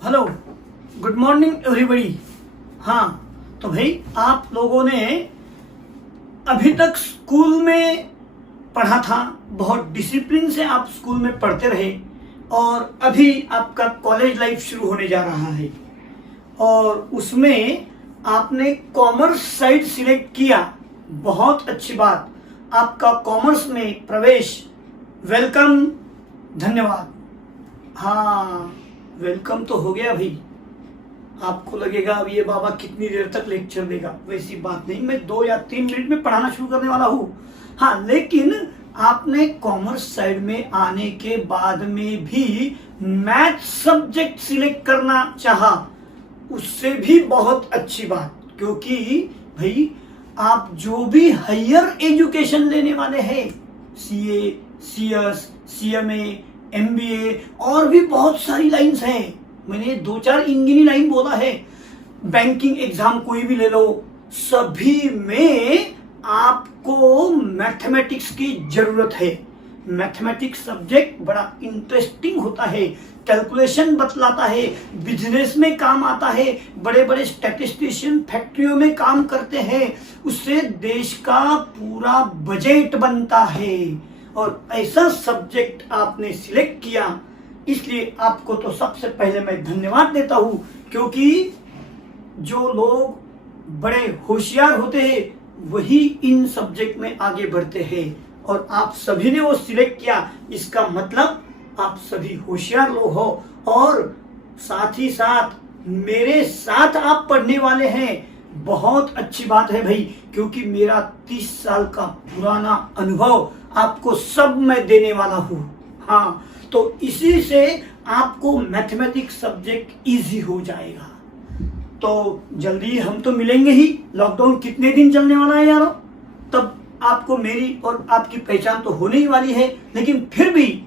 Hello, good morning everybody. हाँ, तो भाई आप लोगों ने अभी तक स्कूल में पढ़ा था, बहुत डिसिप्लिन से आप स्कूल में पढ़ते रहे और अभी आपका कॉलेज लाइफ शुरू होने जा रहा है और उसमें आपने कॉमर्स साइड सिलेक्ट किया। बहुत अच्छी बात, आपका कॉमर्स में प्रवेश। वेलकम, धन्यवाद। हाँ, वेलकम तो हो गया भाई। आपको लगेगा अब ये बाबा कितनी देर तक लेक्चर देगा, वैसी बात नहीं। मैं 2 या 3 मिनट में पढ़ाना शुरू करने वाला हूँ। हाँ, लेकिन आपने कॉमर्स साइड में आने के बाद में भी मैथ सब्जेक्ट सिलेक्ट करना चाहा, उससे भी बहुत अच्छी बात, क्योंकि भाई आप जो भी हायर एजुकेशन लेने वाले हैं, सीए, सीएस, सीएमए, एमबीए और भी बहुत सारी लाइंस हैं। मैंने 2-4 इंजीनियरिंग लाइन बोला है। बैंकिंग एग्जाम कोई भी ले लो, सभी में आपको मैथमेटिक्स की जरूरत है। मैथमेटिक्स सब्जेक्ट बड़ा इंटरेस्टिंग होता है, कैलकुलेशन बतलाता है, बिजनेस में काम आता है। बड़े बड़े स्टैटिस्टिशियन फैक्ट्रियों में काम करते हैं, उससे देश का पूरा बजट बनता है। और ऐसा सब्जेक्ट आपने सिलेक्ट किया, इसलिए आपको तो सबसे पहले मैं धन्यवाद देता हूं, क्योंकि जो लोग बड़े होशियार होते हैं वही इन सब्जेक्ट में आगे बढ़ते हैं और आप सभी ने वो सिलेक्ट किया। इसका मतलब आप सभी होशियार लोग हो और साथ ही साथ मेरे साथ आप पढ़ने वाले हैं। बहुत अच्छी बात है भाई, क्योंकि मेरा 30 साल का पुराना अनुभव आपको सब मैं देने वाला हूँ। हाँ, तो इसी से आपको मैथमेटिक्स सब्जेक्ट इजी हो जाएगा। तो जल्दी हम तो मिलेंगे ही। लॉकडाउन कितने दिन चलने वाला है यारो, तब आपको मेरी और आपकी पहचान तो होने ही वाली है। लेकिन फिर भी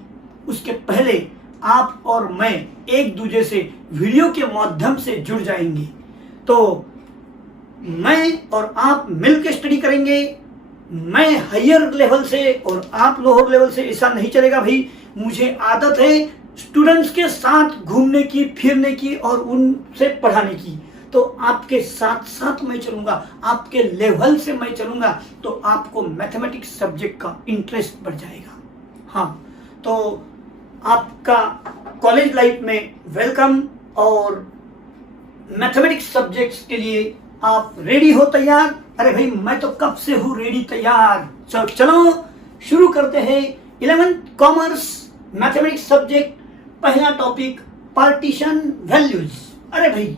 उसके पहले आप और मैं एक दूसरे से वीडियो के माध्यम से जुड़ जाएंगे। तो मैं और आप मिलकर स्टडी करेंगे। मैं हायर लेवल से और आप लोअर लेवल से, ऐसा नहीं चलेगा भाई। मुझे आदत है स्टूडेंट्स के साथ घूमने की, फिरने की और उनसे पढ़ाने की। तो आपके साथ साथ मैं चलूंगा, आपके लेवल से मैं चलूंगा, तो आपको मैथमेटिक्स सब्जेक्ट का इंटरेस्ट बढ़ जाएगा। हाँ, तो आपका कॉलेज लाइफ में वेलकम। और मैथमेटिक्स सब्जेक्ट्स के लिए आप रेडी हो, तैयार? अरे भाई मैं तो कब से हूँ रेडी, तैयार। चलो शुरू करते हैं। 11th कॉमर्स मैथमेटिक्स सब्जेक्ट, पहला टॉपिक पार्टीशन वैल्यूज। अरे भाई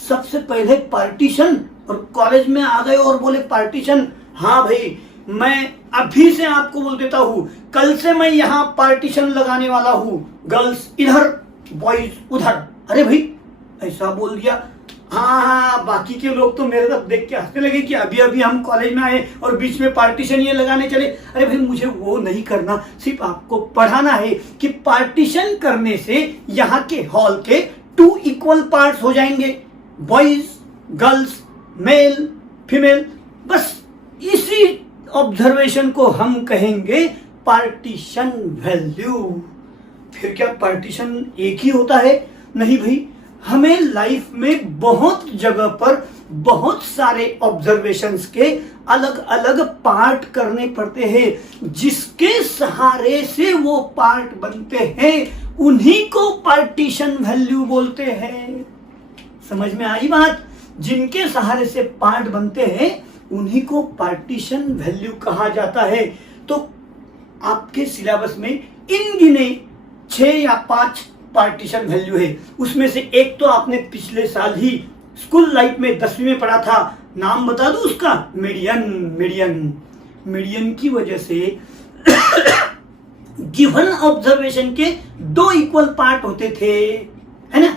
सबसे पहले पार्टीशन, और कॉलेज में आ गए और बोले पार्टीशन। हाँ भाई, मैं अभी से आपको बोल देता हूँ, कल से मैं यहाँ पार्टीशन लगाने वाला हूँ। गर्ल्स इधर, बॉयज उधर। अरे भाई ऐसा बोल दिया। हाँ, बाकी के लोग तो मेरे तरफ देख के हंसने लगे कि अभी अभी हम कॉलेज में आए और बीच में पार्टीशन ये लगाने चले। अरे भाई मुझे वो नहीं करना, सिर्फ आपको पढ़ाना है कि पार्टीशन करने से यहाँ के हॉल के 2 इक्वल पार्ट्स हो जाएंगे, बॉयज, गर्ल्स, मेल, फीमेल। बस इसी ऑब्जर्वेशन को हम कहेंगे पार्टीशन वैल्यू। फिर क्या पार्टीशन एक ही होता है? नहीं भाई, हमें लाइफ में बहुत जगह पर बहुत सारे ऑब्जर्वेशंस के अलग अलग पार्ट करने पड़ते हैं। जिसके सहारे से वो पार्ट बनते हैं उन्हीं को पार्टीशन वैल्यू बोलते हैं। समझ में आई बात? जिनके सहारे से पार्ट बनते हैं उन्हीं को पार्टीशन वैल्यू कहा जाता है। तो आपके सिलेबस में इन गिने 6 या 5 पार्टीशन वैल्यू है। उसमें से एक तो आपने पिछले साल ही स्कूल लाइफ में 10वीं में पढ़ा था। नाम बता दो उसका, मीडियन। मीडियन की वजह से गिवन ऑब्जर्वेशन के 2 इक्वल पार्ट होते थे, है ना?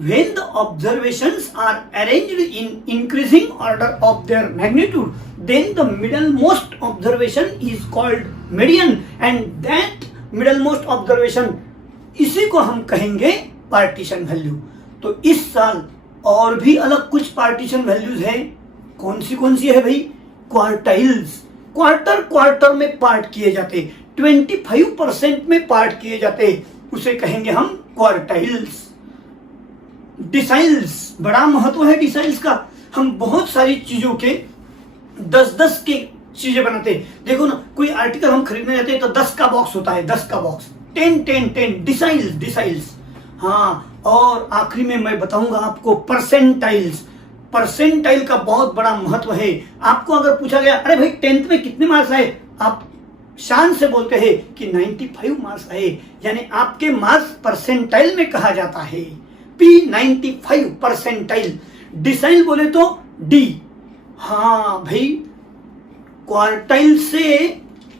When the observations are arranged in increasing order of their magnitude, then the middlemost observation is called median, and that middlemost observation, इसी को हम कहेंगे पार्टीशन वैल्यू। तो इस साल और भी अलग कुछ पार्टीशन वैल्यूज हैं। कौन सी है भाई? क्वार्टाइल्स। क्वार्टर में पार्ट किए जाते, 25% में पार्ट किए जाते, उसे कहेंगे हम क्वार्टाइल्स। डिसाइल्स, बड़ा महत्व है डिसाइल्स का। हम बहुत सारी चीजों के 10-10 के चीजें बनाते हैं। देखो ना, कोई आर्टिकल हम खरीदने जाते हैं तो 10 का बॉक्स होता है, 10 का बॉक्स, 10 डिसाइल्स, डिसाइल्स। हाँ, और आखिरी में मैं बताऊंगा आपको परसेंटाइल्स। परसेंटाइल का बहुत बड़ा महत्व है। आपको अगर पूछा गया अरे भाई 10th में कितने मार्क्स आए, आप शान से बोलते हैं कि 95 मार्क्स आए, यानी आपके मार्क्स परसेंटाइल में कहा जाता है। P95 percentile. डिसाइल बोले तो डी। हाँ भाई, क्वार्टाइल से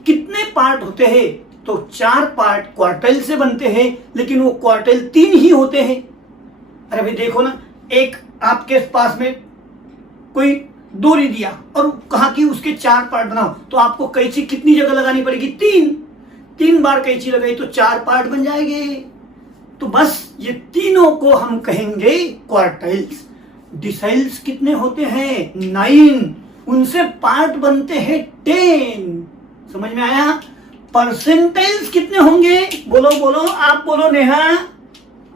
कितने पार्ट होते हैं, तो 4 पार्ट क्वार्टाइल से बनते हैं, लेकिन वो क्वार्टाइल 3 ही होते हैं। अरे भाई देखो ना, एक आपके पास में कोई डोरी दिया और कहा कि उसके 4 पार्ट बनाओ, तो आपको कैंची कितनी जगह लगानी पड़ेगी, 3 बार कैंची लगाई तो 4 पार्ट बन जाएंगे। तो बस ये तीनों को हम कहेंगे क्वार्टाइल्स। डिसाइल्स कितने होते हैं, 9, उनसे पार्ट बनते हैं 10। समझ में आया। परसेंटाइल्स कितने होंगे, बोलो बोलो, आप बोलो नेहा।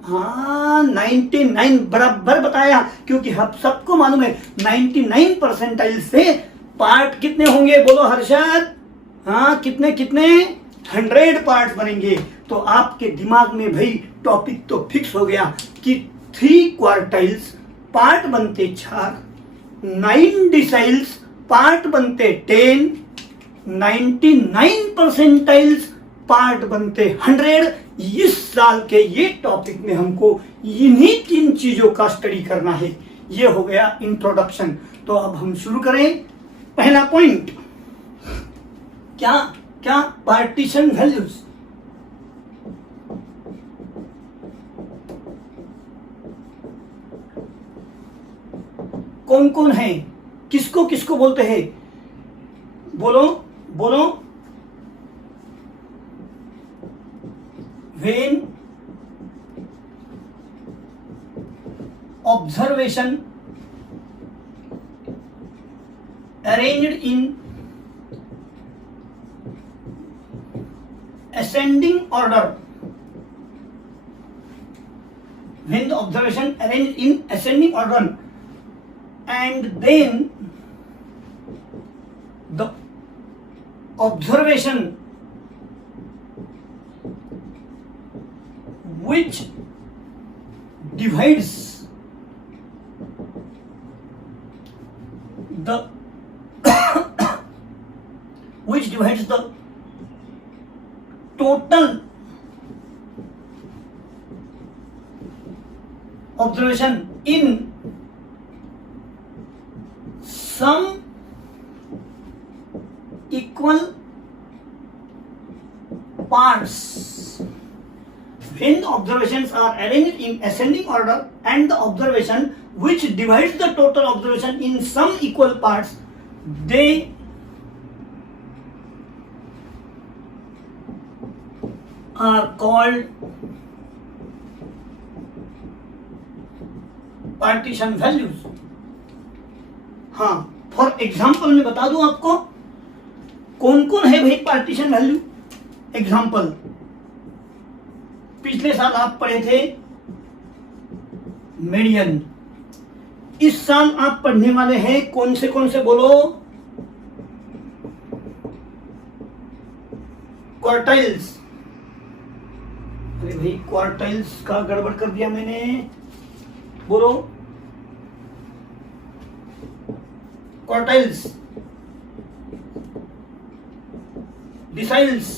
हाँ, 99 बराबर बताया, क्योंकि हम सबको मालूम है 99 परसेंटाइल से पार्ट कितने होंगे, बोलो हर्षद। हाँ, कितने कितने, 100 पार्ट बनेंगे। तो आपके दिमाग में भाई टॉपिक तो फिक्स हो गया कि 3 क्वार्टाइल्स पार्ट बनते 4, 9 डिसाइल्स पार्ट बनते 10, 99 परसेंटाइल्स पार्ट बनते 100। इस साल के ये टॉपिक में हमको इन्हीं 3 चीजों का स्टडी करना है। ये हो गया इंट्रोडक्शन। तो अब हम शुरू करें। पहला पॉइंट क्या क्या, पार्टीशन वैल्यूज। कौन कौन है, किसको किसको बोलते हैं, बोलो बोलो। when observation arranged in ascending order, when the observation arranged in ascending order, and then the observation which divides the which divides the total observation in some equal parts. When the observations are arranged in ascending order and the observation which divides the total observation in some equal parts, they are called partition values. हाँ, for example मैं बता दूं आपको कौन कौन है भाई partition value. Example, पिछले साल आप पढ़े थे मीडियन, इस साल आप पढ़ने वाले हैं कौन से बोलो, क्वार्टाइल्स। अरे भाई क्वार्टाइल्स का गड़बड़ कर दिया मैंने, बोलो quartiles, deciles,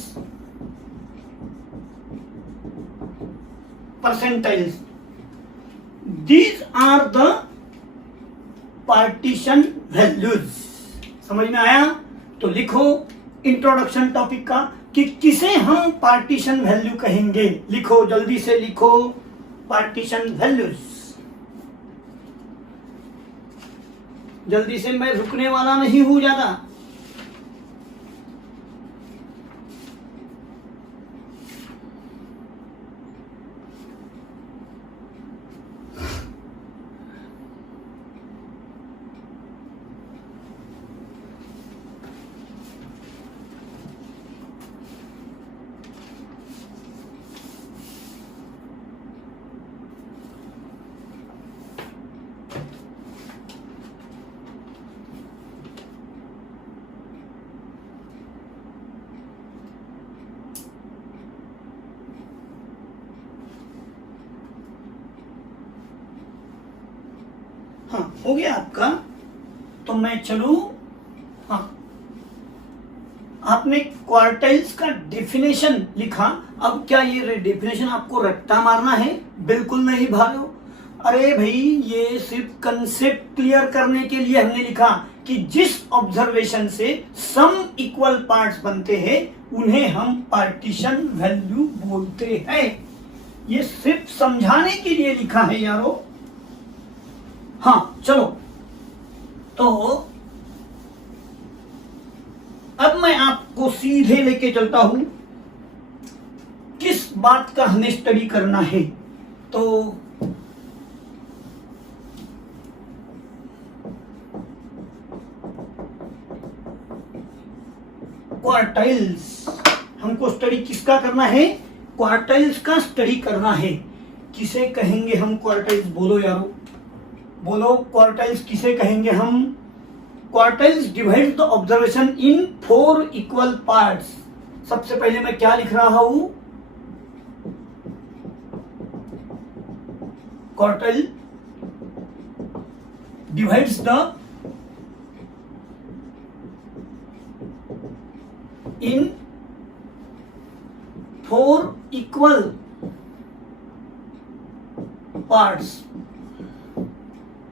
percentiles. These are the partition values. समझ में आया। तो लिखो इंट्रोडक्शन टॉपिक का कि किसे हम पार्टीशन वैल्यू कहेंगे। लिखो, जल्दी से लिखो, पार्टीशन वैल्यूज। जल्दी से, मैं रुकने वाला नहीं हूं ज्यादा। हाँ हो गया आपका। तो मैं चलूं। हाँ, आपने क्वार्टाइल्स का डेफिनेशन लिखा। अब क्या ये डेफिनेशन आपको रट्टा मारना है? बिल्कुल नहीं भाइयों। अरे भाई, ये सिर्फ कंसेप्ट क्लियर करने के लिए हमने लिखा कि जिस ऑब्जर्वेशन से सम इक्वल पार्ट्स बनते हैं उन्हें हम पार्टीशन वैल्यू बोलते हैं। ये सिर्फ समझाने के लिए लिखा है यारो। हाँ चलो, तो अब मैं आपको सीधे लेके चलता हूं किस बात का हमें स्टडी करना है। तो क्वार्टाइल्स, हमको स्टडी किसका करना है? क्वार्टाइल्स का स्टडी करना है। किसे कहेंगे हम क्वार्टाइल्स? बोलो यारो, बोलो, क्वार्टाइल्स किसे कहेंगे हम? Quartiles divide the observation in 4 equal parts. सबसे पहले मैं क्या लिख रहा हूं? Quartile divides the in 4 equal parts.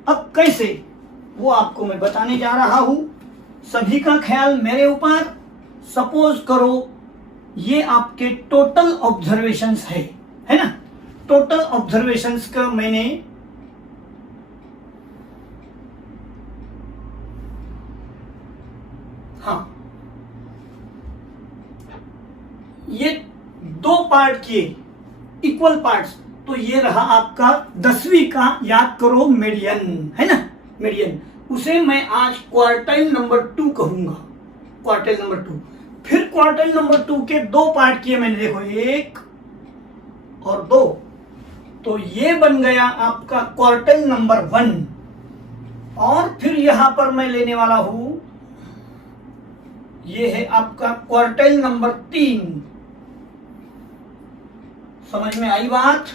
अब कैसे, वो आपको मैं बताने जा रहा हूं। सभी का ख्याल मेरे ऊपर। सपोज करो ये आपके टोटल ऑब्जर्वेशंस है ना? टोटल ऑब्जर्वेशंस का मैंने हाँ ये 2 पार्ट किए, इक्वल पार्ट्स। तो ये रहा आपका 10वीं का, याद करो, मीडियन है ना? मीडियन, उसे मैं आज क्वार्टाइल नंबर 2 कहूंगा। Quartile number 2। फिर क्वार्टाइल नंबर 2 के 2 पार्ट किए मैंने, देखो 1 और 2। तो ये बन गया आपका क्वार्टाइल नंबर 1। और फिर यहां पर मैं लेने वाला हूं, ये है आपका क्वार्टाइल नंबर 3। समझ में आई बात?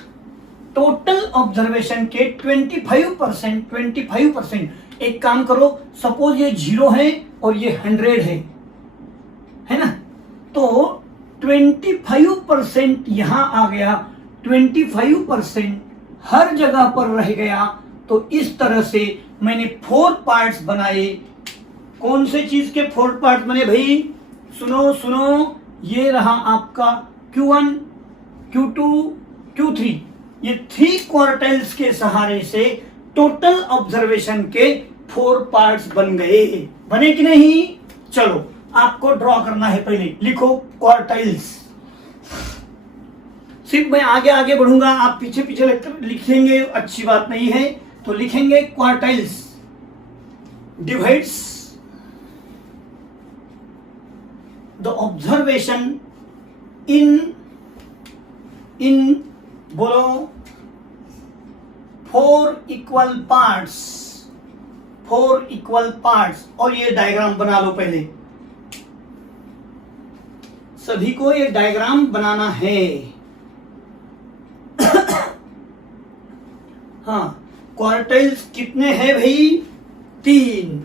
टोटल ऑब्जर्वेशन के 25%। एक काम करो, सपोज ये 0 है और ये 100 है ना? तो 25% यहां आ गया, 25% हर जगह पर रह गया। तो इस तरह से मैंने 4 पार्ट्स बनाए। कौन से चीज के 4 पार्ट्स बने भाई? सुनो, ये रहा आपका Q1, Q2, Q3। ये 3 क्वार्टाइल्स के सहारे से टोटल ऑब्जर्वेशन के 4 पार्ट्स बन गए। बने कि नहीं? चलो, आपको ड्रॉ करना है। पहले लिखो क्वार्टाइल्स। सिर्फ मैं आगे बढ़ूंगा, आप पीछे लिखेंगे, अच्छी बात नहीं है। तो लिखेंगे क्वार्टाइल्स डिवाइड्स द ऑब्जर्वेशन इन बोलो 4 इक्वल पार्ट्स। 4 equal parts. और ये डायग्राम बना लो पहले, सभी को ये डायग्राम बनाना है। हाँ, क्वार्टाइल्स कितने हैं भाई? 3।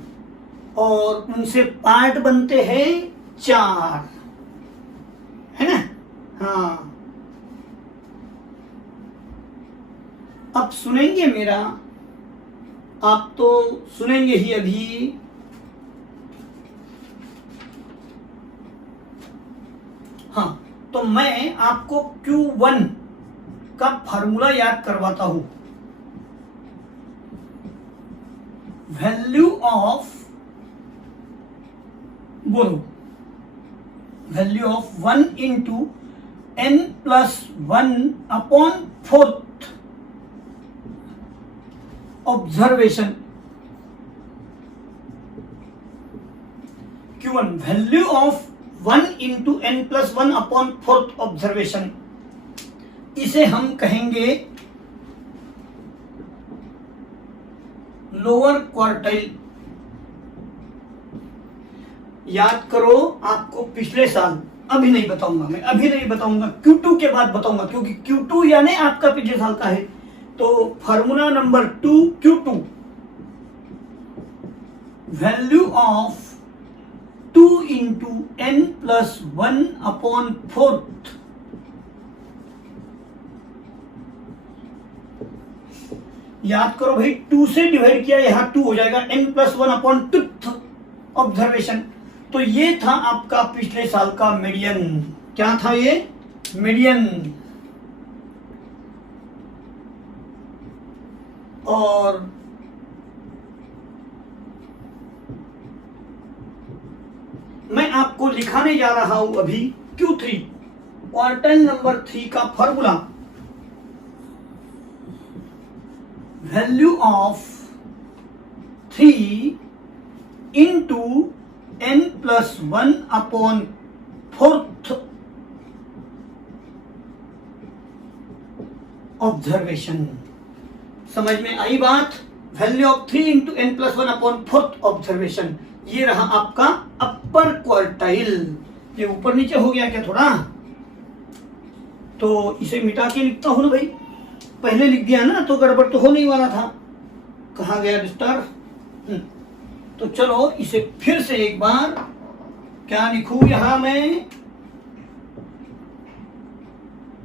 और उनसे पार्ट बनते हैं 4, है ना? हाँ, अब सुनेंगे मेरा, आप तो सुनेंगे ही अभी। हाँ, तो मैं आपको Q1 का फार्मूला याद करवाता हूं। वैल्यू ऑफ, बोलो, value of 1 into n+1 upon 4th observation. Q1 value of 1 into n+1 upon 4th observation. इसे हम कहेंगे लोअर क्वार्टाइल। याद करो, आपको पिछले साल, अभी नहीं बताऊंगा, Q2 के बाद बताऊंगा, क्योंकि Q2 यानी आपका पिछले साल का है। तो formula number 2 Q2 value of 2 into n plus 1 upon 4th याद करो भाई, 2 से डिवाइड किया, यहां 2 हो जाएगा, n plus 1 upon 2th observation. तो ये था आपका पिछले साल का मीडियन। क्या था ये? मीडियन। और मैं आपको लिखाने जा रहा हूं अभी Q3 क्वार्टाइल नंबर 3 का formula. Value of 3 into n plus 1 upon 4th observation. समझ में आई बात? Value of 3 into n plus 1 upon 4th observation. ये रहा आपका अपर क्वार्टाइल। ये ऊपर नीचे हो गया क्या थोड़ा? तो इसे मिटा के लिखता हूं ना भाई, पहले लिख दिया ना तो गड़बड़ तो हो नहीं वाला था। कहाँ गया मिस्टर? तो चलो इसे फिर से एक बार क्या लिखूं यहां मैं?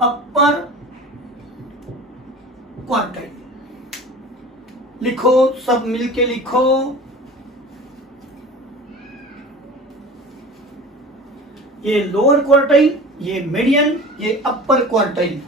अपर क्वार्टाइल लिखो, सब मिलके लिखो। ये लोअर क्वार्टाइल, ये मीडियन, ये अपर क्वार्टाइल।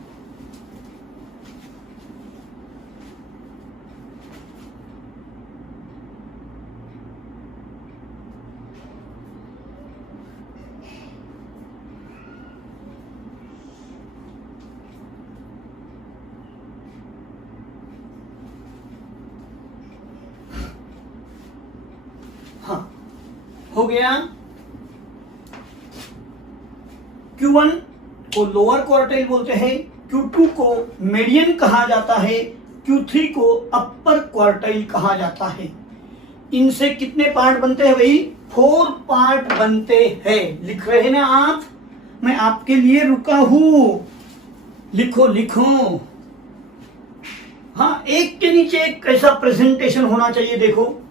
हाँ, हो गया। Q1 को लोअर क्वार्टाइल बोलते हैं, Q2 को मीडियन कहा जाता है, Q3 को अपर क्वार्टाइल कहा जाता है। इनसे कितने पार्ट बनते हैं भाई? 4 पार्ट बनते हैं। लिख रहे हैं ना आप? मैं आपके लिए रुका हूं, लिखो लिखो। हाँ, एक के नीचे एक कैसा प्रेजेंटेशन होना चाहिए, देखो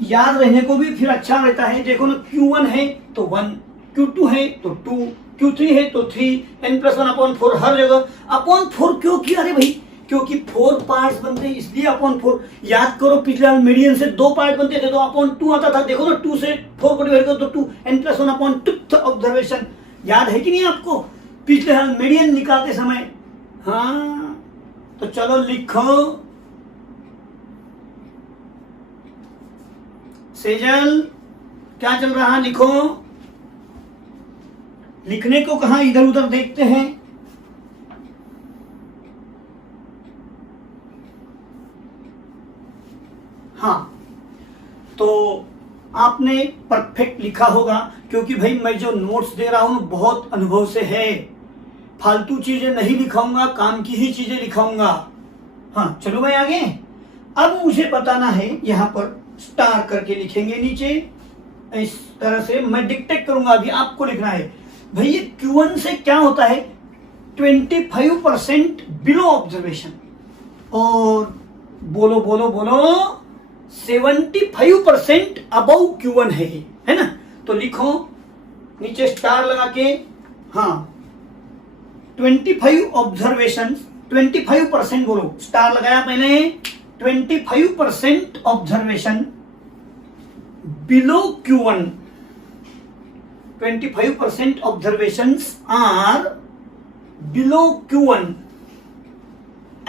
याद रहने को भी फिर अच्छा रहता है। देखो ना, Q1 है तो 1, Q2 है तो 2, Q3 है तो 3, n प्लस 1 अपॉन 4 हर जगह। अपॉन 4 क्यों किया? अरे भाई क्योंकि 4 पार्ट्स बनते हैं इसलिए अपॉन 4। याद करो पिछले मीडियन से 2 पार्ट बनते थे तो अपॉन 2 आता था। देखो ना, 2 से 4 को डिवाइड करो तो 2, n plus 1 upon 2th observation. याद है कि नहीं आपको पिछले साल मीडियन निकालते समय? हाँ, तो चलो लिखो। सेजल क्या चल रहा? लिखो। लिखने को कहा, इधर उधर देखते हैं। हाँ, तो आपने परफेक्ट लिखा होगा, क्योंकि भाई मैं जो नोट्स दे रहा हूं बहुत अनुभव से है। फालतू चीजें नहीं लिखाऊंगा, काम की ही चीजें लिखाऊंगा। हाँ, चलो मैं आगे। अब मुझे बताना है, यहां पर स्टार करके लिखेंगे नीचे, इस तरह से मैं डिक्टेट करूंगा, अभी आपको लिखना है। भाई ये Q1 से क्या होता है? 25% बिलो ऑब्जर्वेशन, और बोलो बोलो बोलो 75% अबव Q1 है ना? तो लिखो नीचे स्टार लगा के। हाँ, 25 ऑब्जर्वेशन, 25% बोलो, स्टार लगाया मैंने। 25% observation below Q1, 25% observations are below Q1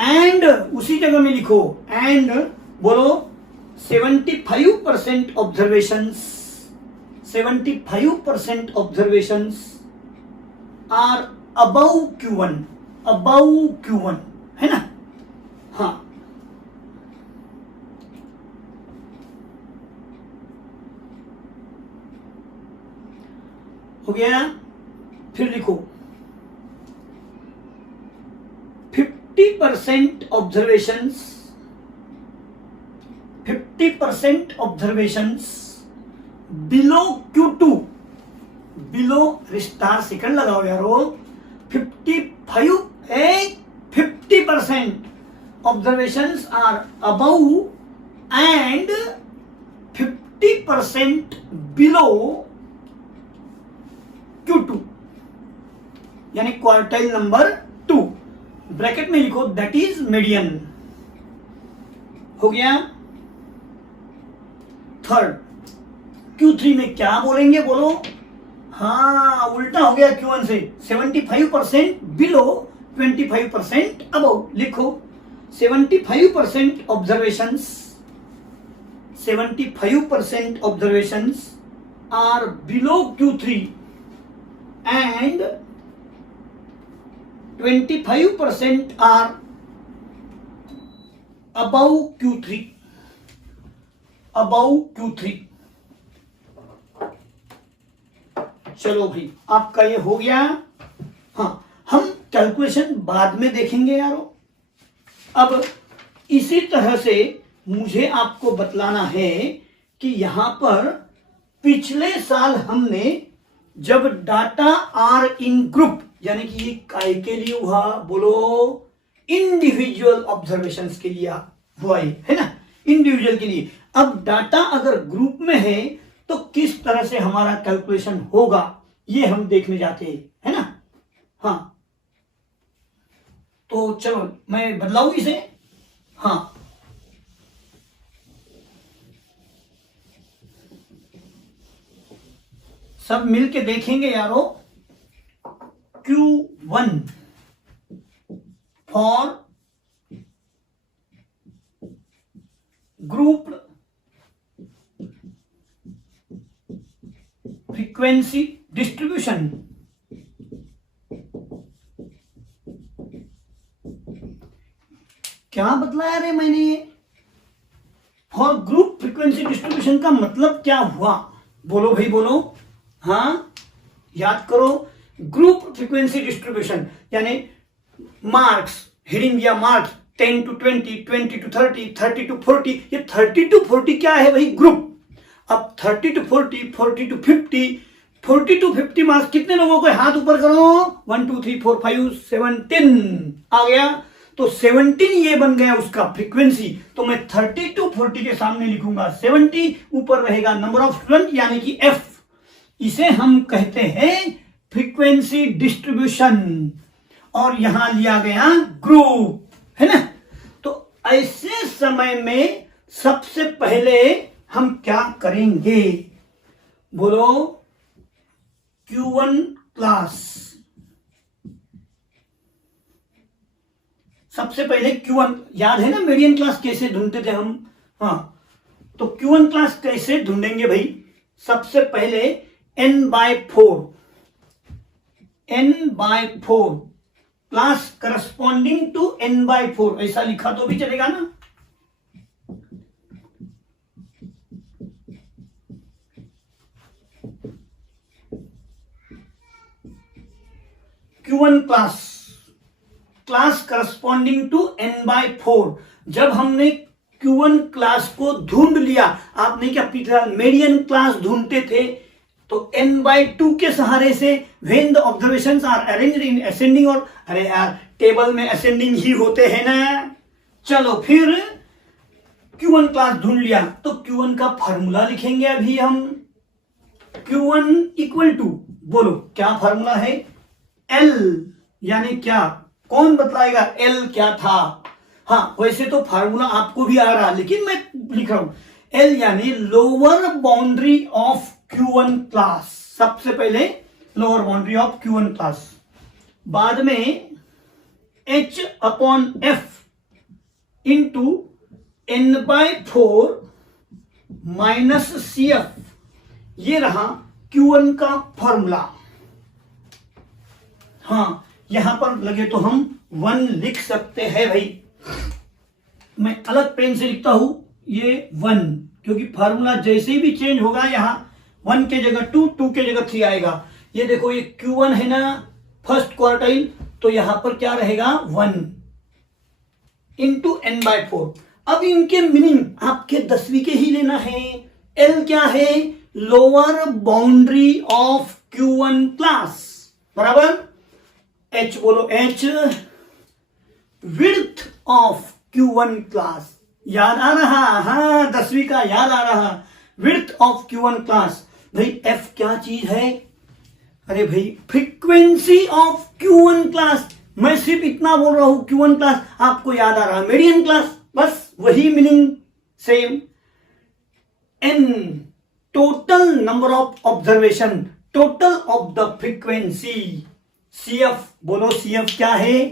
and उसी जगह में लिखो and बोलो 75% observations, 75% observations are above Q1, above Q1 है ना? हाँ, हो गया। फिर लिखो 50% observations, 50% observations below Q2, below star second लगाओ यारो। 50% observations are above and 50% below Q2 यानी क्वार्टाइल नंबर 2, ब्रैकेट में लिखो दैट इज मीडियन। हो गया। थर्ड, Q3 में क्या बोलेंगे बोलो? हाँ, उल्टा हो गया Q1 से। 75% बिलो, 25% अबव। लिखो 75% observations are below Q3 and 25% are above Q3। चलो भाई, आपका ये हो गया। हाँ, हम कैलकुलेशन बाद में देखेंगे यारो। अब इसी तरह से मुझे आपको बतलाना है कि यहां पर पिछले साल हमने जब डाटा आर इन ग्रुप, यानी कि ये काय के लिए हुआ बोलो? इंडिविजुअल ऑब्जर्वेशंस के लिए हुआ है ना, इंडिविजुअल के लिए। अब डाटा अगर ग्रुप में है तो किस तरह से हमारा कैलकुलेशन होगा, ये हम देखने जाते हैं, है ना। हाँ, तो चलो मैं बदलाऊं इसे। हाँ, सब मिलके देखेंगे यारो। Q1 for group frequency distribution. क्या बतलाया रे मैंने? फॉर ग्रुप फ्रीक्वेंसी डिस्ट्रीब्यूशन का मतलब क्या हुआ? बोलो भाई, बोलो। हाँ, याद करो। ग्रुप फ्रीक्वेंसी डिस्ट्रीब्यूशन यानी मार्क्स, हेडिंग दिया मार्क्स 10 to 20, 20 to 30, 30 to 40। ये 30 to 40 क्या है भाई? ग्रुप। अब 30 to 40, 40 to 50, 40 to 50 मार्क्स कितने लोगों को? हाथ ऊपर करो। 1 2 3 4 5 17 आ गया। तो 17 ये बन गया उसका फ्रीक्वेंसी। तो मैं 30 to 40 के सामने लिखूंगा 70, ऊपर रहेगा नंबर ऑफ स्टूडेंट यानी कि F। इसे हम कहते हैं फ्रीक्वेंसी डिस्ट्रीब्यूशन, और यहां लिया गया ग्रुप, है ना। तो ऐसे समय में सबसे पहले हम क्या करेंगे बोलो? Q1 class. सबसे पहले Q1 याद है ना, मीडियन क्लास कैसे ढूंढते थे हम? हाँ, तो Q1 क्लास कैसे ढूंढेंगे भाई? सबसे पहले n/4 class corresponding to n/4 ऐसा लिखा तो भी चलेगा ना। Q1 class corresponding to n/4। जब हमने Q1 क्लास को ढूंढ लिया, आपने क्या पिछला मीडियन क्लास ढूंढते थे, तो n/2 के सहारे से when the observations are arranged in ascending, और अरे यार टेबल में असेंडिंग ही होते हैं ना। चलो फिर Q1 क्लास ढूंढ लिया तो Q1 का फार्मूला लिखेंगे अभी हम। Q1 इक्वल टू, बोलो क्या फार्मूला है? L यानी क्या? कौन बतलाएगा L क्या था? हाँ, वैसे तो फार्मूला आपको भी आ रहा, लेकिन मैं लिख रहा हूं L यानी lower boundary of Q1 class. सबसे पहले lower boundary of Q1 class, बाद में H/F into n/4 minus CF, ये रहा Q1 का फॉर्मूला। हाँ, यहां पर लगे तो हम 1 लिख सकते हैं भाई। मैं अलग पेन से लिखता हूं ये 1, क्योंकि फार्मूला जैसे ही भी चेंज होगा यहां 1 के जगह 2, 2 के जगह 3 आएगा। ये देखो, ये Q1 है ना फर्स्ट क्वार्टाइल, तो यहां पर क्या रहेगा? 1 इंटू n/4। अब इनके मीनिंग आपके 10वीं के ही लेना है। L क्या है? Lower boundary of Q1 class, बराबर। H बोलो, H width of Q1 class. याद आ रहा? हाँ, 10वीं का याद आ रहा। Width of Q1 class. भाई F क्या चीज है? अरे भाई फ्रीक्वेंसी ऑफ Q1 क्लास। मैं सिर्फ इतना बोल रहा हूं Q1 क्लास, आपको याद आ रहा मीडियन क्लास, बस वही meaning same. N total number of observation, total of the frequency. CF बोलो, CF क्या है?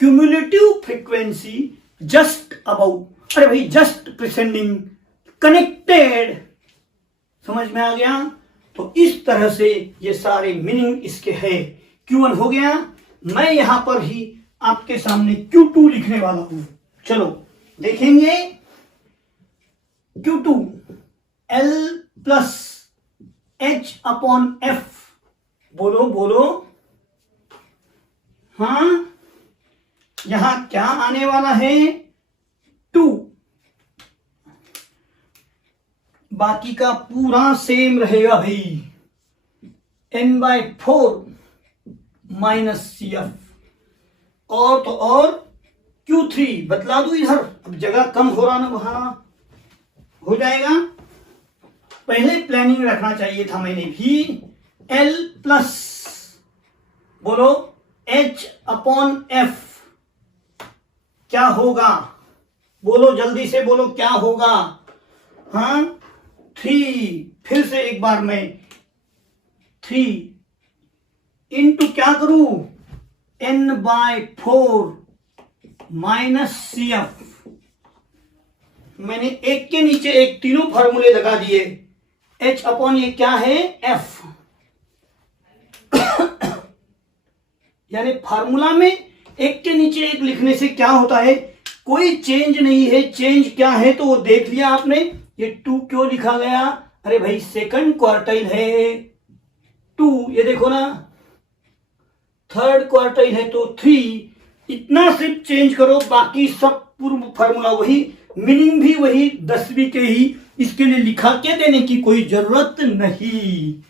क्यूमुलेटिव फ्रीक्वेंसी जस्ट अबाउट, अरे भाई जस्ट प्रिसेंडिंग, कनेक्टेड। समझ में आ गया? तो इस तरह से ये सारे मीनिंग इसके है। Q1 हो गया। मैं यहां पर ही आपके सामने Q2 लिखने वाला हूं। चलो देखेंगे। Q2 L plus H upon F। बोलो बोलो, हाँ यहां क्या आने वाला है? 2। बाकी का पूरा सेम रहेगा भाई। N/4 minus CF। और तो और Q3 बतला दू इधर, अब जगह कम हो रहा ना, वहां हो जाएगा। पहले प्लानिंग रखना चाहिए था मैंने भी। L प्लस बोलो H अपॉन F क्या होगा? बोलो जल्दी से बोलो क्या होगा? हाँ 3, फिर से एक बार मैं 3 इंटू क्या करूं? N/4 minus CF। मैंने एक के नीचे एक तीनों फॉर्मूले लगा दिए। H अपॉन ये क्या है? F। यानी फार्मूला में एक के नीचे एक लिखने से क्या होता है? कोई चेंज नहीं है। चेंज क्या है तो वो देख लिया आपने। ये 2 क्यों लिखा गया? अरे भाई सेकंड क्वार्टाइल है 2, ये देखो ना, थर्ड क्वार्टाइल है तो 3। इतना सिर्फ चेंज करो, बाकी सब पूर्व फार्मूला वही, मीनिंग भी वही, 10वीं के ही। इसके लिए लिखा के देने की कोई जरूरत नहीं।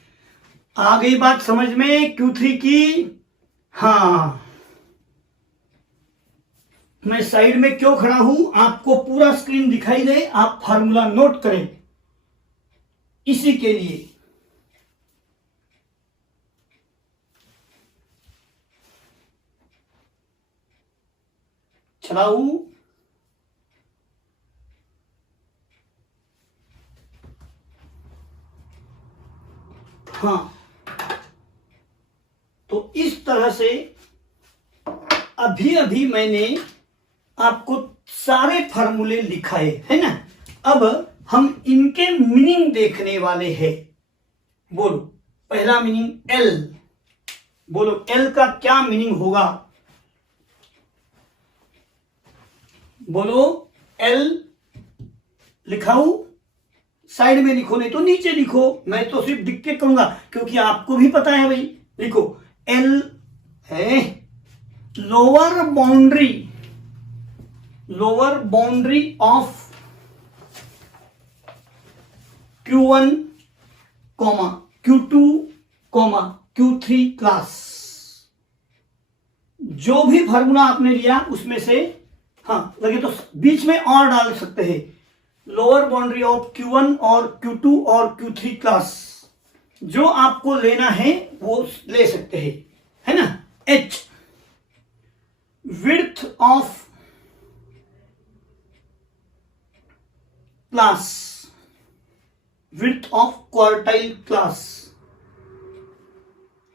आ गई बात समझ में Q3 की? हाँ, मैं साइड में क्यों खड़ा हूं? आपको पूरा स्क्रीन दिखाई दे, आप फार्मूला नोट करें, इसी के लिए। चलाऊ। हाँ, तो इस तरह से अभी अभी मैंने आपको सारे फार्मूले लिखाए है ना। अब हम इनके मीनिंग देखने वाले हैं। बोलो पहला मीनिंग L। बोलो L का क्या मीनिंग होगा? बोलो L लिखाऊं? साइड में लिखो, नहीं तो नीचे लिखो। मैं तो सिर्फ दिख के कहूंगा क्योंकि आपको भी पता है भाई। लिखो L है lower boundary of Q1, Q2, Q3 class. जो भी फार्मूला आपने लिया उसमें से, हाँ लगे तो बीच में और डाल सकते हैं। लोअर बाउंड्री ऑफ Q1 और Q2 और Q3 क्लास, जो आपको लेना है वो ले सकते हैं, है ना। H width of class, width of quartile class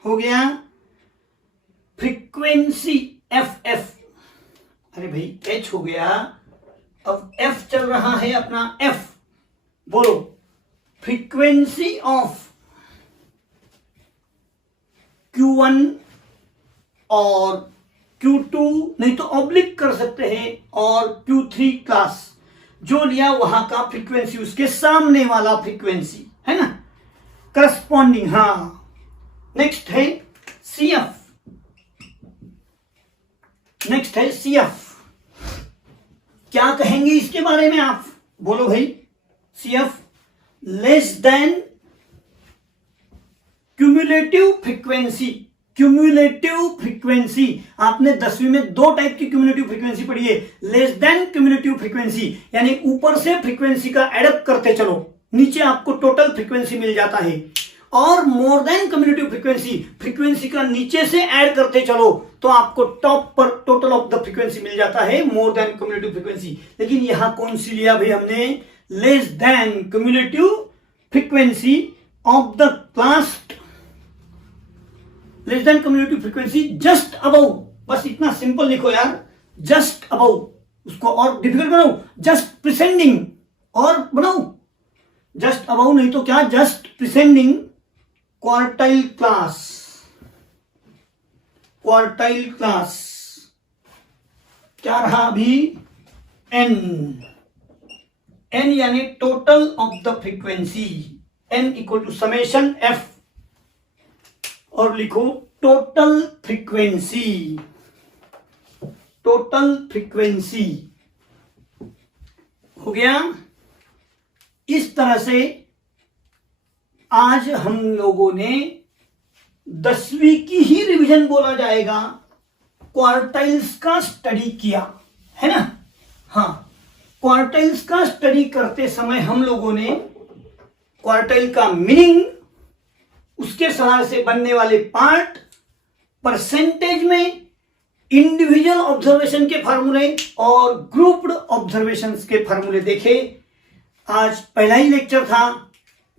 हो गया। फ्रीक्वेंसी FF, अरे भाई H हो गया, अब F चल रहा है अपना F। बोलो फ्रीक्वेंसी ऑफ Q1 और Q2, नहीं तो ऑब्लिक कर सकते हैं, और Q3 क्लास। जो लिया वहां का फ्रीक्वेंसी, उसके सामने वाला फ्रीक्वेंसी, है ना, करस्पॉन्डिंग। हाँ नेक्स्ट है CF। नेक्स्ट है CF। क्या कहेंगे इसके बारे में आप? बोलो भाई CF less than cumulative frequency. Cumulative frequency आपने 10वीं में 2 टाइप की क्यूमुलेटिव फ्रीक्वेंसी पढ़ी है। लेस देन क्यूमुलेटिव फ्रीक्वेंसी यानी ऊपर से फ्रीक्वेंसी का एडअप करते चलो, नीचे आपको टोटल फ्रीक्वेंसी मिल जाता है। और more than cumulative frequency, frequency का नीचे से ऐड करते चलो तो आपको टॉप पर टोटल ऑफ द फ्रीक्वेंसी मिल जाता है, मोर देन कम्युलेटिव फ्रीक्वेंसी। लेकिन यहां कौन सी लिया भाई हमने? Less than cumulative frequency of the class, less than cumulative frequency just above. बस इतना सिंपल लिखो यार, जस्ट अबव। उसको और डिफिकल्ट बनाओ, जस्ट प्रिसेंडिंग, और बनाओ जस्ट अबव नहीं तो क्या, just preceding quartile class, quartile class क्या रहा अभी? एन, एन यानी total of the frequency, N equal to summation F, और लिखो टोटल फ्रीक्वेंसी, टोटल फ्रीक्वेंसी हो गया। इस तरह से आज हम लोगों ने 10वीं की ही रिवीजन बोला जाएगा, क्वार्टाइल्स का स्टडी किया है ना। हाँ, क्वार्टाइल्स का स्टडी करते समय हम लोगों ने क्वार्टाइल का मीनिंग, उसके सहारे से बनने वाले पार्ट, परसेंटेज में इंडिविजुअल ऑब्जर्वेशन के फार्मूले और ग्रुप्ड ऑब्जर्वेशंस के फार्मूले देखे। आज पहला ही लेक्चर था,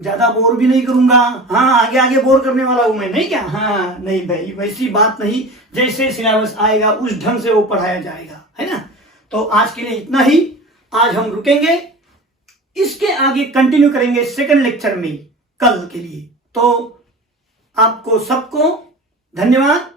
ज्यादा बोर भी नहीं करूंगा। हाँ, आगे आगे बोर करने वाला हूं मैं, नहीं क्या? हाँ नहीं भाई, वैसी बात नहीं, जैसे सिलेबस आएगा उस ढंग से वो पढ़ाया जाएगा, है ना। तो आज के लिए इतना ही, आज हम रुकेंगे, इसके आगे कंटिन्यू करेंगे सेकंड लेक्चर में कल के लिए। तो आपको सबको धन्यवाद।